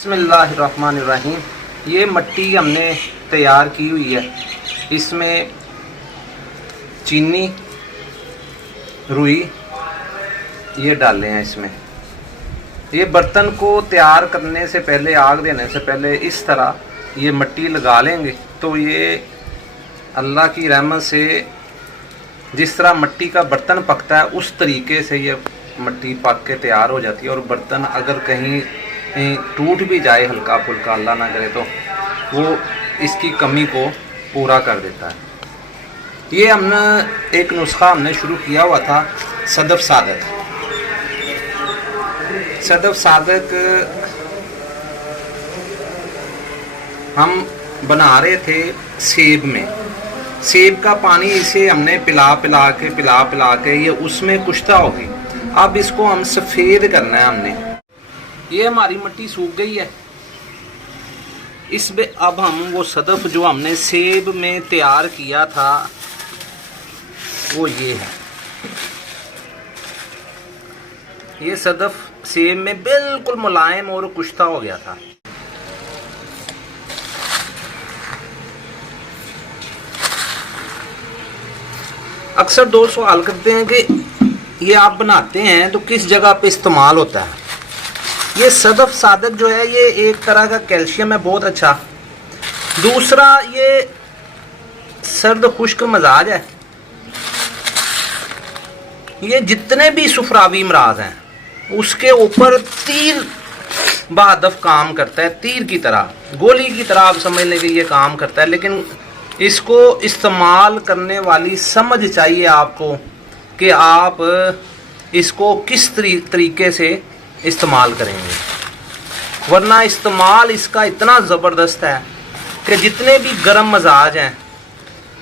बिस्मिल्लाहिर्रहमानिर्रहीम। ये मिट्टी हमने तैयार की हुई है। इसमें चीनी, रुई ये डाले हैं। इसमें ये बर्तन को तैयार करने से पहले, आग देने से पहले इस तरह ये मिट्टी लगा लेंगे तो ये अल्लाह की रहमत से जिस तरह मिट्टी का बर्तन पकता है उस तरीके से ये मिट्टी पक के तैयार हो जाती है। और बर्तन अगर कहीं टूट भी जाए हल्का फुल्का, अल्लाह ना करे, तो वो इसकी कमी को पूरा कर देता है। ये हमने एक नुस्खा हमने शुरू किया हुआ था, सदफ सादक। सदफ सादक हम बना रहे थे सेब में। सेब का पानी इसे हमने पिला पिला के ये उसमें कुश्ता होगी। अब इसको हम सफ़ेद करना है हमने। ये हमारी मिट्टी सूख गई है। इसमें अब हम वो सदफ जो हमने सेब में तैयार किया था वो ये है। ये सदफ सेब में बिल्कुल मुलायम और कुश्ता हो गया था। अक्सर दोस्त सवाल करते हैं कि ये आप बनाते हैं तो किस जगह पे इस्तेमाल होता है। ये सदफ सादक जो है ये एक तरह का कैल्शियम है, बहुत अच्छा। दूसरा ये सर्द खुश्क मजाज है। ये जितने भी सुफरावी अमराज हैं उसके ऊपर तीर बहादफ काम करता है, तीर की तरह, गोली की तरह आप समझ लेंगे ये काम करता है। लेकिन इसको इस्तेमाल करने वाली समझ चाहिए आपको कि आप इसको किस तरीके से इस्तेमाल करेंगे, वरना इस्तेमाल इसका इतना ज़बरदस्त है कि जितने भी गर्म मजाज हैं,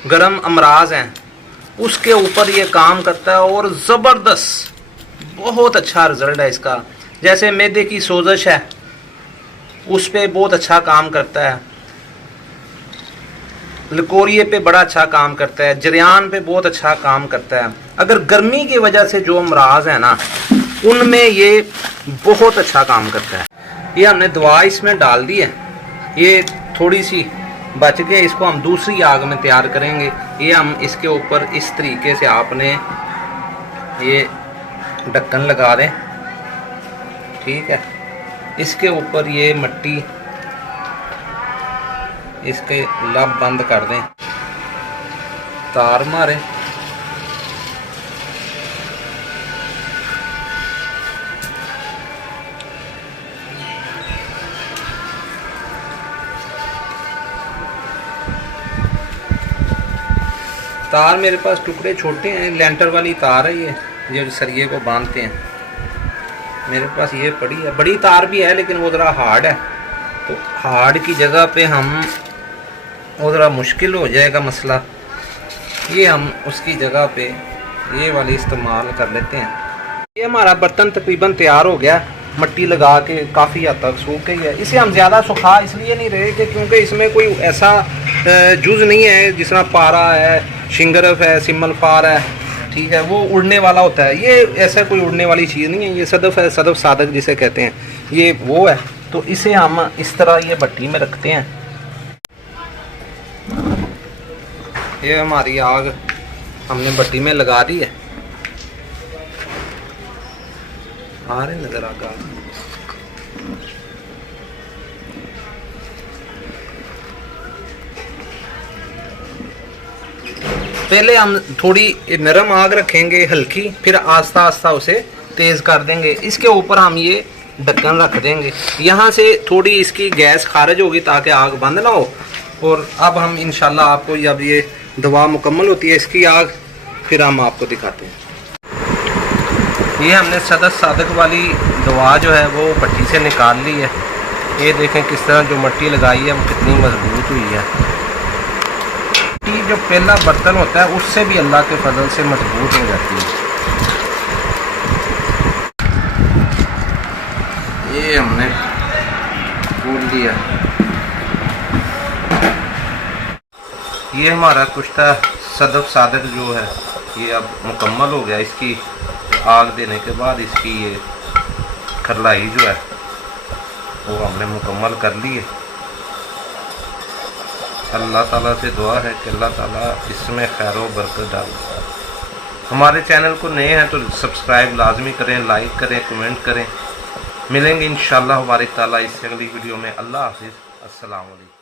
गर्म अमराज हैं, उसके ऊपर ये काम करता है और ज़बरदस्त बहुत अच्छा रिज़ल्ट है इसका। जैसे मैदे की सोजश है उस पर बहुत अच्छा काम करता है, लकोरिए पे बड़ा अच्छा काम करता है, जरियान पे बहुत अच्छा काम करता है। अगर गर्मी की वजह से जो अमराज है ना उनमें ये बहुत अच्छा काम करता है। ये हमने दवा इसमें डाल दी है, ये थोड़ी सी बच गई, इसको हम दूसरी आग में तैयार करेंगे। ये हम इसके ऊपर इस तरीके से आपने ये ढक्कन लगा दें, ठीक है। इसके ऊपर ये मिट्टी, इसके लब बंद कर दें, तार मारें। तार मेरे पास टुकड़े छोटे हैं, लेंटर वाली तार है ये जो सरिये को बांधते हैं। मेरे पास ये पड़ी है, बड़ी तार भी है लेकिन वो ज़रा हार्ड है, तो हार्ड की जगह पे हम वो ज़रा मुश्किल हो जाएगा मसला। ये हम उसकी जगह पे ये वाली इस्तेमाल कर लेते हैं। ये हमारा बर्तन तकरीबन तैयार हो गया, मिट्टी लगा के काफ़ी हद तक सूख गई है। इसे हम ज़्यादा सुखा इसलिए नहीं रहे कि क्योंकि इसमें कोई ऐसा जुज़ नहीं है जिस तरह पारा है, शिंगरफ है, सिमल फार है, ठीक है, वो उड़ने वाला होता है। ये ऐसा कोई उड़ने वाली चीज़ नहीं है, ये सदफ है, सदफ सादक जिसे कहते हैं, ये वो है। तो इसे हम इस तरह ये भट्टी में रखते हैं। ये हमारी आग हमने भट्टी में लगा दी है। आ रहे नजर आगा। पहले हम थोड़ी नरम आग रखेंगे हल्की, फिर आस्ता आस्ता उसे तेज़ कर देंगे। इसके ऊपर हम ये ढक्कन रख देंगे, यहाँ से थोड़ी इसकी गैस खारिज होगी ताकि आग बंद ना हो। और अब हम इंशाल्लाह आपको जब ये दवा मुकम्मल होती है इसकी आग, फिर हम आपको दिखाते हैं। ये हमने सदफ सादक वाली दवा जो है वो भट्टी से निकाल ली है। ये देखें किस तरह जो मिट्टी लगाई है वो कितनी मजबूत हुई है। मिट्टी जो पहला बर्तन होता है उससे भी अल्लाह के फजल से मजबूत हो जाती है। ये हमने खोल लिया। ये हमारा कुश्ता सदफ सादक जो है ये अब मुकम्मल हो गया। इसकी आग देने के बाद इसकी ये खरलाई जो है वो हमने मुकम्मल कर लिए। अल्लाह ताला से दुआ है कि अल्लाह ताला इसमें खैर व बरकत डाले। हमारे चैनल को नए हैं तो सब्सक्राइब लाजमी करें, लाइक करें, कमेंट करें। मिलेंगे इंशाअल्लाह बारिक ताला इससे अगली वीडियो में। अल्लाह हाफिज़। अस्सलाम वालेकुम।